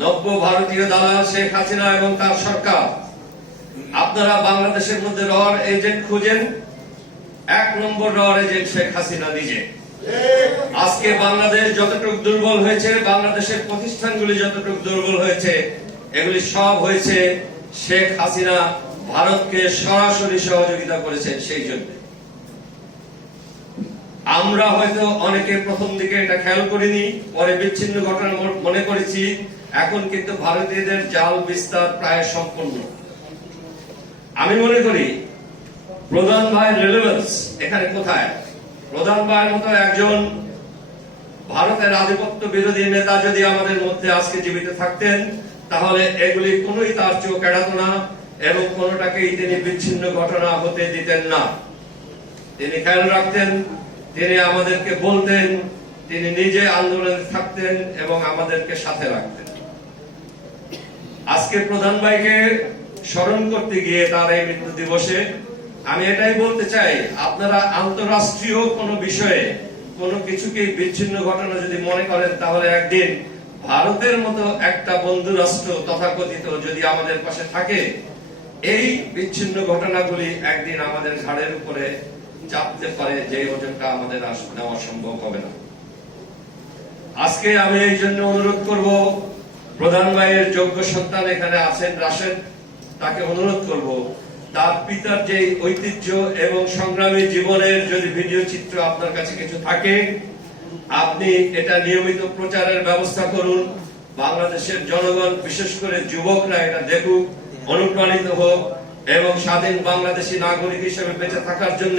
নব্য ভারতীয় দালাল শেখ হাসিনা এবং তার সরকার। আপনারা বাংলাদেশের মধ্যে রর এজেন্ট খুঁজেন, 1 নম্বর রর এজেন্ট শেখ হাসিনা নিজে। আজকে বাংলাদেশ যতটুকু দুর্বল হয়েছে, বাংলাদেশের প্রতিষ্ঠানগুলি যতটুকু দুর্বল হয়েছে, এগুলি সব হয়েছে শেখ হাসিনা ভারতকে সরাসরি সহযোগিতা করেছেন। সেই জন্য আমরা হয়তো অনেকে প্রথম দিকে এটা খেয়াল করিনি, পরে বিচ্ছিন্ন ঘটনা মনে করেছি। এখন কিন্তু ভারতীয়দের জাল বিস্তার প্রায় সম্পূর্ণ। আমি মনে করি প্রধান ভাইয়ের রেলেভেন্স এখানে কোথায়? প্রধান ভাইয়ের মতো একজন ভারতের আধিপত্য বিরোধী নেতা যদি আমাদের মধ্যে আজকে জীবিত থাকতেন, তাহলে এগুলি কোনোই তার চোখ এড়াতো না এবং কোনোটাকেই তিনি বিচ্ছিন্ন ঘটনা হতে দিতেন না। তিনি খেয়াল রাখতেন, তিনি আমাদেরকে বলতেন, তিনি নিজে আন্দোলনে থাকতেন এবং আমাদেরকে সাথে রাখতেন। আজকে প্রধান ভাইকে স্মরণ করতে গিয়ে তার এই মৃত্যু দিবসে আমি এটাই বলতে চাই, আপনারা আন্তঃরাষ্ট্রীয় কোনো বিষয়ে কোনো কিছুকে বিচ্ছিন্ন ঘটনা যদি মনে করেন, তাহলে একদিন ভারতের মতো একটা বন্ধু রাষ্ট্র তথাকথিত যদি আমাদের পাশে থাকে, এই বিচ্ছিন্ন ঘটনাগুলি একদিন আমাদের ঘাড়ের উপরে চাপতে পারে, যে ওজনটা আমাদের নেওয়া সম্ভব হবে না। আজকে আমি এই জন্য অনুরোধ করব, প্রধান ভাইয়ের যোগ্য সন্তান এখানে আছেন রাশেদ, তাকে অনুরোধ করব, তার পিতার যে ঐতিহ্য এবং সংগ্রামী জীবনের যদি ভিডিও চিত্র আপনার কাছে কিছু থাকে, আপনি এটা নিয়মিত প্রচারের ব্যবস্থা করুন। বাংলাদেশের জনগণ, বিশেষ করে যুবকরা এটা দেখুক, অনুপ্রাণিত হোক এবং স্বাধীন বাংলাদেশী নাগরিক হিসেবে বেঁচে থাকার জন্য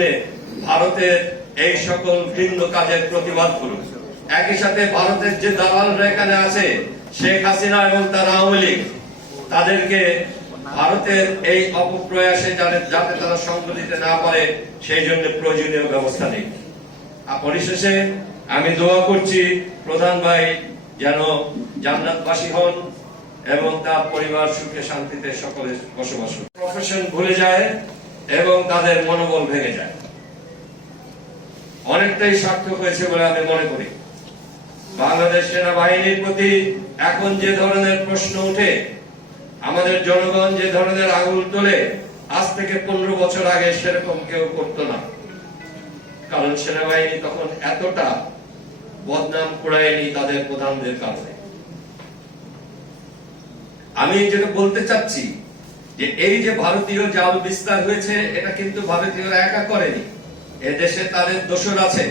ভারতের এই সকল ভিন্ন কাজের প্রতিবাদ করুন। একই সাথে ভারতের যে দালালরা এখানে আছে, শেখ হাসিনা এবং তার আওয়ামী লীগ, তাদেরকে ভারতের এই অপপ্রয়াসে যাতে তারা সঙ্গ দিতে না পারে, সেই জন্য প্রয়োজনীয় ব্যবস্থা নিক। পরিশেষে আমি দোয়া করছি প্রধান ভাই যেন জান্নাতবাসী হন এবং তার পরিবার সুখে শান্তিতে সকলে বসবাস করে, প্রফেশন ভুলে যায় এবং তাদের মনোবল ভেঙে যায়। অনেকটাই সার্থক হয়েছে বলে আমি মনে করি। বাংলাদেশ সেনাবাহিনীর প্রতি এখন যে ধরনের প্রশ্ন উঠে, আমাদের জনগণ যে ধরনের আঙুল তোলে, আজ থেকে 15 বছর আগে সেরকম কেউ করতো না। কারণ সেনাবাহিনী তখন এতটা বদনাম কুড়ায়নি তাদের প্রধানদের কারণে। আমি যেটা বলতে চাচ্ছি যে এই যে ভারতীয় জাল বিস্তার হয়েছে, এটা কিন্তু ভারতীয়রা একা করেনি, এদেশে তাদের দোসর আছে।